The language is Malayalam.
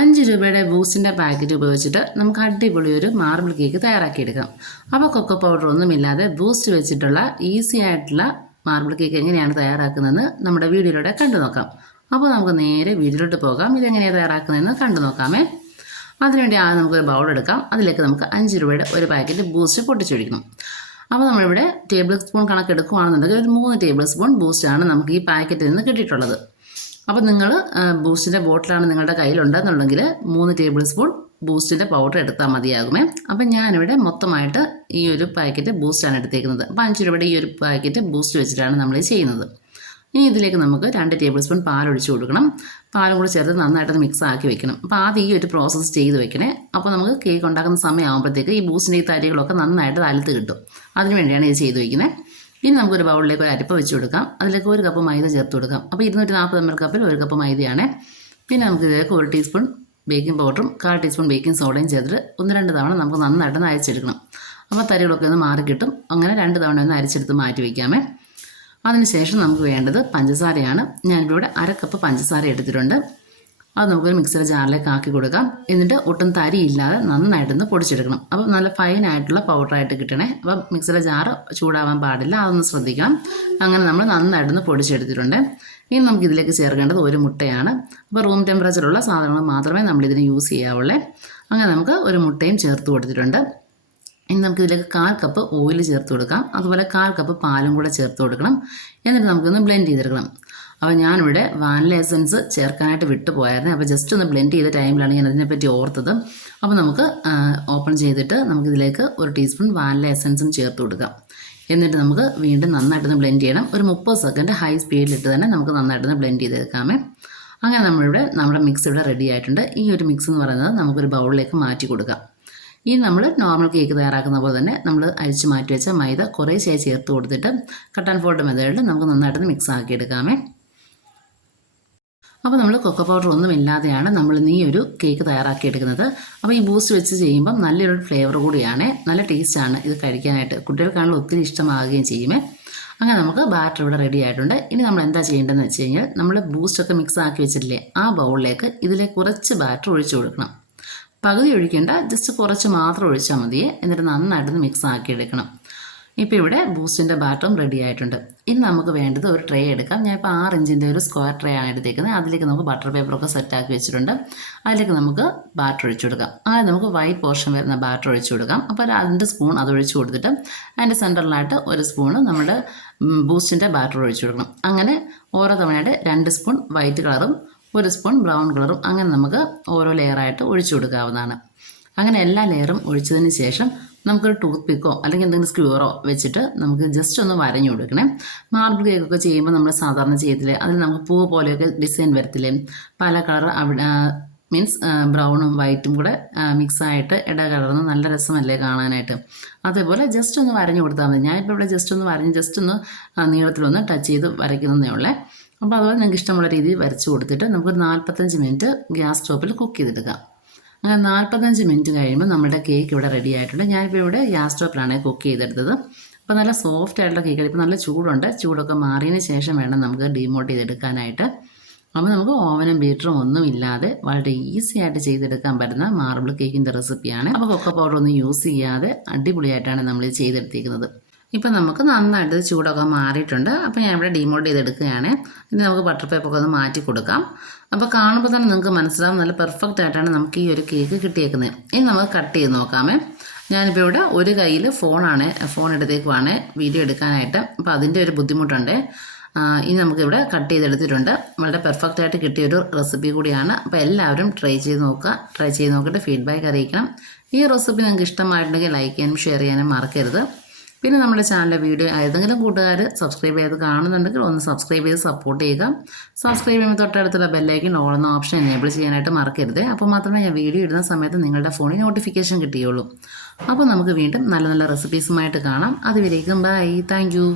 5 രൂപയുടെ ബൂസ്റ്റിൻ്റെ പാക്കറ്റ് ഉപയോഗിച്ചിട്ട് നമുക്ക് അടിപൊളി ഒരു മാർബിൾ കേക്ക് തയ്യാറാക്കിയെടുക്കാം. അപ്പോൾ കൊക്കോ പൗഡർ ഒന്നുമില്ലാതെ ബൂസ്റ്റ് വെച്ചിട്ടുള്ള ഈസി ആയിട്ടുള്ള മാർബിൾ കേക്ക് എങ്ങനെയാണ് തയ്യാറാക്കുന്നതെന്ന് നമ്മുടെ വീഡിയോയിലൂടെ കണ്ടു നോക്കാം. അപ്പോൾ നമുക്ക് നേരെ വീഡിയോയിലോട്ട് പോകാം. ഇതെങ്ങനെയാണ് തയ്യാറാക്കുന്നതെന്ന് കണ്ടു നോക്കാമേ. അതിനുവേണ്ടി ആദ്യം നമുക്കൊരു ബൗൾ എടുക്കാം. അതിലേക്ക് നമുക്ക് 5 രൂപയുടെ ഒരു പാക്കറ്റ് ബൂസ്റ്റ് പൊട്ടിച്ചൊഴിക്കണം. അപ്പോൾ നമ്മളിവിടെ ടേബിൾ സ്പൂൺ കണക്കെടുക്കുകയാണെന്നുണ്ടെങ്കിൽ ഒരു 3 ടേബിൾ സ്പൂൺ ബൂസ്റ്റാണ് നമുക്ക് ഈ പാക്കറ്റിൽ നിന്ന് കിട്ടിയിട്ടുള്ളത്. അപ്പോൾ നിങ്ങൾ ബൂസ്റ്റിൻ്റെ ബോട്ടിലാണ് നിങ്ങളുടെ കയ്യിലുണ്ടെന്നുണ്ടെങ്കിൽ 3 ടേബിൾ സ്പൂൺ ബൂസ്റ്റിൻ്റെ പൗഡർ എടുത്താൽ മതിയാകുമേ. അപ്പം ഞാനിവിടെ മൊത്തമായിട്ട് ഈ ഒരു പാക്കറ്റ് ബൂസ്റ്റാണ് എടുത്തേക്കുന്നത്. അപ്പോൾ 5 രൂപയുടെ ഈ ഒരു പാക്കറ്റ് ബൂസ്റ്റ് വെച്ചിട്ടാണ് നമ്മൾ ചെയ്യുന്നത്. ഇനി ഇതിലേക്ക് നമുക്ക് 2 ടേബിൾ സ്പൂൺ പാൽ ഒഴിച്ച് കൊടുക്കണം. പാലും കൂടി ചേർത്ത് നന്നായിട്ടൊന്ന് മിക്സ് ആക്കി വെക്കണം. അപ്പോൾ ആദ്യം ഈ ഒരു പ്രോസസ്സ് ചെയ്ത് വെക്കണേ. അപ്പോൾ നമുക്ക് കേക്ക് ഉണ്ടാക്കുന്ന സമയമാകുമ്പോഴത്തേക്ക് ഈ ബൂസ്റ്റിൻ്റെ ഈ തരികളൊക്കെ നന്നായിട്ട് തലത്ത് കിട്ടും. അതിന് വേണ്ടിയാണ് ഇത് ചെയ്ത് വയ്ക്കുന്നത്. ഇനി നമുക്കൊരു ബൗളിലേക്ക് ഒരു അരിപ്പ വെച്ച് കൊടുക്കാം. അതിലേക്ക് 1 കപ്പ് മൈദ ചേർത്ത് കൊടുക്കാം. അപ്പോൾ 240 ml കപ്പിൽ 1 കപ്പ് മൈദയാണ്. പിന്നെ നമുക്ക് ഇതിലേക്ക് 1 ടീസ്പൂൺ ബേക്കിംഗ് പൗഡറും 1/4 ടീസ്പൂൺ ബേക്കിംഗ് സോഡയും ചേർത്തിട്ട് 1-2 തവണ നമുക്ക് നന്നായിട്ടൊന്ന് അരിച്ചെടുക്കണം. അപ്പോൾ തരികളൊക്കെ ഒന്ന് മാറി കിട്ടും. അങ്ങനെ 2 തവണ ഒന്ന് അരിച്ചെടുത്ത് മാറ്റി വയ്ക്കാമേ. അതിനുശേഷം നമുക്ക് വേണ്ടത് പഞ്ചസാരയാണ്. ഞാനിവിടെ 1/2 കപ്പ് പഞ്ചസാര എടുത്തിട്ടുണ്ട്. അത് നമുക്കൊരു മിക്സിയുടെ ജാറിലേക്ക് ആക്കി കൊടുക്കാം. എന്നിട്ട് ഒട്ടും തരിയില്ലാതെ നന്നായിട്ടൊന്ന് പൊടിച്ചെടുക്കണം. അപ്പോൾ നല്ല ഫൈനായിട്ടുള്ള പൗഡറായിട്ട് കിട്ടണേ. അപ്പോൾ മിക്സിയുടെ ജാറ് ചൂടാവാൻ പാടില്ല, അതൊന്ന് ശ്രദ്ധിക്കണം. അങ്ങനെ നമ്മൾ നന്നായിട്ടൊന്ന് പൊടിച്ചെടുത്തിട്ടുണ്ട്. ഇനി നമുക്ക് ഇതിലേക്ക് ചേർക്കേണ്ടത് 1 മുട്ടയാണ്. അപ്പോൾ റൂം ടെമ്പറേച്ചറുള്ള സാധനങ്ങൾ മാത്രമേ നമ്മളിതിന് യൂസ് ചെയ്യാവുള്ളൂ. അങ്ങനെ നമുക്ക് 1 മുട്ടയും ചേർത്ത് കൊടുത്തിട്ടുണ്ട്. ഇനി നമുക്കിതിലേക്ക് 1/4 കപ്പ് ഓയിൽ ചേർത്ത് കൊടുക്കാം. അതുപോലെ 1/4 കപ്പ് പാലും കൂടെ ചേർത്ത് കൊടുക്കണം. എന്നിട്ട് നമുക്കൊന്ന് ബ്ലെൻഡ് ചെയ്തെടുക്കണം. അപ്പോൾ ഞാനിവിടെ വാനില എസൻസ് ചേർക്കാനായിട്ട് വിട്ടുപോയായിരുന്നു. അപ്പോൾ ജസ്റ്റ് ഒന്ന് ബ്ലെൻഡ് ചെയ്ത ടൈമിലാണ് ഞാൻ അതിനെപ്പറ്റി ഓർത്തത്. അപ്പോൾ നമുക്ക് ഓപ്പൺ ചെയ്തിട്ട് നമുക്കിതിലേക്ക് 1 ടീസ്പൂൺ വാനില എസൻസും ചേർത്ത് കൊടുക്കാം. എന്നിട്ട് നമുക്ക് വീണ്ടും നന്നായിട്ടൊന്ന് ബ്ലെൻഡ് ചെയ്യണം. ഒരു 30 സെക്കൻഡ് ഹൈ സ്പീഡിലിട്ട് തന്നെ നമുക്ക് നന്നായിട്ടൊന്ന് ബ്ലെൻഡ് ചെയ്തെടുക്കാമേ. അങ്ങനെ നമ്മുടെ മിക്സ് ഇവിടെ റെഡി ആയിട്ടുണ്ട്. ഈ ഒരു മിക്സ് എന്ന് പറയുന്നത് നമുക്കൊരു ബൗളിലേക്ക് മാറ്റി കൊടുക്കാം. ഇനി നമ്മൾ നോർമൽ കേക്ക് തയ്യാറാക്കുന്ന പോലെ തന്നെ നമ്മൾ അരിച്ച് മാറ്റി വെച്ച മൈദ കുറേശ്ശേ ചേർത്ത് കൊടുത്തിട്ട് കട്ട് ആൻഡ് ഫോൾഡ് മെത്തേഡിൽ നമുക്ക് നന്നായിട്ടൊന്ന് മിക്സ് ആക്കി എടുക്കാമേ. അപ്പോൾ നമ്മൾ കൊക്കോ പൗഡർ ഒന്നും ഇല്ലാതെയാണ് നമ്മൾ ഈ ഒരു കേക്ക് തയ്യാറാക്കി എടുക്കുന്നത്. അപ്പോൾ ഈ ബൂസ്റ്റ് വെച്ച് ചെയ്യുമ്പം നല്ലൊരു ഫ്ലേവർ കൂടിയാണ്, നല്ല ടേസ്റ്റാണ് ഇത് കഴിക്കാനായിട്ട്. കുട്ടികൾക്കാണെങ്കിൽ ഒത്തിരി ഇഷ്ടമാകുകയും ചെയ്യുമേ. അങ്ങനെ നമുക്ക് ബാറ്റർ ഇവിടെ റെഡി ആയിട്ടുണ്ട്. ഇനി നമ്മൾ എന്താ ചെയ്യേണ്ടതെന്ന് വെച്ച് കഴിഞ്ഞാൽ നമ്മൾ ബൂസ്റ്റൊക്കെ മിക്സ് ആക്കി വെച്ചിട്ടില്ലേ, ആ ബൗളിലേക്ക് ഇതിലേക്ക് കുറച്ച് ബാറ്റർ ഒഴിച്ചു കൊടുക്കണം. പകുതി ഒഴിക്കേണ്ട, ജസ്റ്റ് കുറച്ച് മാത്രം ഒഴിച്ചാൽ മതിയേ. എന്നിട്ട് നന്നായിട്ടൊന്ന് മിക്സ് ആക്കി എടുക്കണം. ഇപ്പോൾ ഇവിടെ ബൂസ്റ്റിൻ്റെ ബാറ്ററും റെഡി ആയിട്ടുണ്ട്. ഇനി നമുക്ക് വേണ്ടത് ഒരു ട്രേ എടുക്കാം. ഞാൻ ഇപ്പോൾ 6 ഇഞ്ചിൻ്റെ ഒരു സ്ക്വയർ ട്രേ ആണ് എടുത്തേക്കുന്നത്. അതിലേക്ക് നമുക്ക് ബട്ടർ പേപ്പറൊക്കെ സെറ്റാക്കി വെച്ചിട്ടുണ്ട്. അതിലേക്ക് നമുക്ക് ബാറ്റർ ഒഴിച്ചു കൊടുക്കാം. ആദ്യം നമുക്ക് വൈറ്റ് പോർഷൻ വരുന്ന ബാറ്റർ ഒഴിച്ചു കൊടുക്കാം. അപ്പോൾ ഒരു 2 സ്പൂൺ അത് ഒഴിച്ചു കൊടുത്തിട്ട് അതിൻ്റെ സെൻറ്ററിലായിട്ട് 1 സ്പൂണ് നമ്മുടെ ബൂസ്റ്റിൻ്റെ ബാറ്റർ ഒഴിച്ചു കൊടുക്കണം. അങ്ങനെ ഓരോ തവണയായിട്ട് 2 സ്പൂൺ വൈറ്റ് കളറും 1 സ്പൂൺ ബ്രൗൺ കളറും അങ്ങനെ നമുക്ക് ഓരോ ലെയറായിട്ട് ഒഴിച്ചു കൊടുക്കാവുന്നതാണ്. അങ്ങനെ എല്ലാ ലെയറും ഒഴിച്ചതിന് ശേഷം നമുക്കൊരു ടൂത്ത് പിക്കോ അല്ലെങ്കിൽ എന്തെങ്കിലും സ്ക്യൂറോ വെച്ചിട്ട് നമുക്ക് ജസ്റ്റ് ഒന്ന് വരഞ്ഞു കൊടുക്കണേ. മാർബിൾ കേക്കൊക്കെ ചെയ്യുമ്പോൾ നമ്മൾ സാധാരണ ചെയ്യത്തില്ലേ, അതിൽ നമുക്ക് പൂ പോലെയൊക്കെ ഡിസൈൻ വരത്തില്ലേ, പല കളർ അവിടെ മീൻസ് ബ്രൗണും വൈറ്റും കൂടെ മിക്സായിട്ട് ഇടകലർന്ന് നല്ല രസമല്ലേ കാണാനായിട്ട്. അതേപോലെ ജസ്റ്റ് ഒന്ന് വരഞ്ഞു കൊടുത്താൽ മതി. ഞാനിപ്പോൾ ഇവിടെ ജസ്റ്റ് ഒന്ന് വരഞ്ഞ് ജസ്റ്റ് ഒന്ന് നീളത്തിലൊന്ന് ടച്ച് ചെയ്ത് വരയ്ക്കുന്നതേ ഉള്ളേ. അപ്പോൾ അതുപോലെ നിങ്ങൾക്ക് ഇഷ്ടമുള്ള രീതിയിൽ വരച്ച് കൊടുത്തിട്ട് നമുക്കൊരു 45 മിനിറ്റ് ഗ്യാസ് സ്റ്റോപ്പിൽ കുക്ക് ചെയ്തെടുക്കാം. അങ്ങനെ 45 മിനിറ്റ് കഴിയുമ്പോൾ നമ്മുടെ കേക്ക് ഇവിടെ റെഡി ആയിട്ടുണ്ട്. ഞാനിപ്പോൾ ഇവിടെ ഗ്യാസ് സ്റ്റോപ്പിലാണ് കുക്ക് ചെയ്തെടുത്തത്. അപ്പോൾ നല്ല സോഫ്റ്റ് ആയിട്ടുള്ള കേക്കാണ്. ഇപ്പോൾ നല്ല ചൂടുണ്ട്. ചൂടൊക്കെ മാറിയതിന് ശേഷം വേണം നമുക്ക് ഡിമോട്ട് ചെയ്തെടുക്കാനായിട്ട്. അപ്പോൾ നമുക്ക് ഓവനും ബീറ്ററും ഒന്നും ഇല്ലാതെ വളരെ ഈസി ആയിട്ട് ചെയ്തെടുക്കാൻ പറ്റുന്ന മാർബിൾ കേക്കിൻ്റെ റെസിപ്പിയാണ്. അപ്പോൾ കൊക്കോ പൗഡർ ഒന്നും യൂസ് ചെയ്യാതെ അടിപൊളിയായിട്ടാണ് നമ്മൾ ചെയ്തെടുത്തിരിക്കുന്നത്. ഇപ്പം നമുക്ക് നന്നായിട്ട് ചൂടൊക്കെ മാറിയിട്ടുണ്ട്. അപ്പോൾ ഞാൻ ഇവിടെ ഡിമോൾഡ് ചെയ്തെടുക്കുകയാണ്. ഇനി നമുക്ക് ബട്ടർ പേപ്പറൊക്കെ ഒന്ന് മാറ്റി കൊടുക്കാം. അപ്പോൾ കാണുമ്പോൾ തന്നെ നിങ്ങൾക്ക് മനസ്സിലാവും നല്ല പെർഫെക്റ്റ് ആയിട്ടാണ് നമുക്ക് ഈ ഒരു കേക്ക് കിട്ടിയേക്കുന്നത്. ഇനി നമുക്ക് കട്ട് ചെയ്ത് നോക്കാമേ. ഞാനിപ്പോൾ ഇവിടെ ഒരു കയ്യിൽ ഫോൺ എടുത്തേക്കുവാണ് വീഡിയോ എടുക്കാനായിട്ട്. അപ്പോൾ അതിൻ്റെ ഒരു ബുദ്ധിമുട്ടുണ്ട്. ഇനി നമുക്കിവിടെ കട്ട് ചെയ്തെടുത്തിട്ടുണ്ട്. വളരെ പെർഫെക്റ്റ് ആയിട്ട് കിട്ടിയൊരു റെസിപ്പി കൂടിയാണ്. അപ്പോൾ എല്ലാവരും ട്രൈ ചെയ്ത് നോക്കുക. ട്രൈ ചെയ്ത് നോക്കിയിട്ട് ഫീഡ്ബാക്ക് അറിയിക്കണം. ഈ റെസിപ്പി നിങ്ങൾക്ക് ഇഷ്ടമായിട്ടുണ്ടെങ്കിൽ ലൈക്ക് ചെയ്യാനും ഷെയർ ചെയ്യാനും മറക്കരുത്. പിന്നെ നമ്മുടെ ചാനലിലെ വീഡിയോ ഏതെങ്കിലും കൂട്ടുകാർ സബ്സ്ക്രൈബ് ചെയ്ത് കാണുന്നുണ്ടെങ്കിൽ ഒന്ന് സബ്സ്ക്രൈബ് ചെയ്ത് സപ്പോർട്ട് ചെയ്യുക. സബ്സ്ക്രൈബ് ചെയ്യുമ്പോൾ തൊട്ടടുത്തുള്ള ബെല്ലൈക്കൻ ഓൾ എന്ന ഓപ്ഷൻ എനേബിൾ ചെയ്യാനായിട്ട് മറക്കരുത്. അപ്പോൾ മാത്രമേ ഞാൻ വീഡിയോ ഇടുന്ന സമയത്ത് നിങ്ങളുടെ ഫോണിൽ നോട്ടിഫിക്കേഷൻ കിട്ടുകയുള്ളൂ. അപ്പോൾ നമുക്ക് വീണ്ടും നല്ല നല്ല റെസിപ്പീസുമായിട്ട് കാണാം. അതുവരേക്കും ബൈ. Thank you.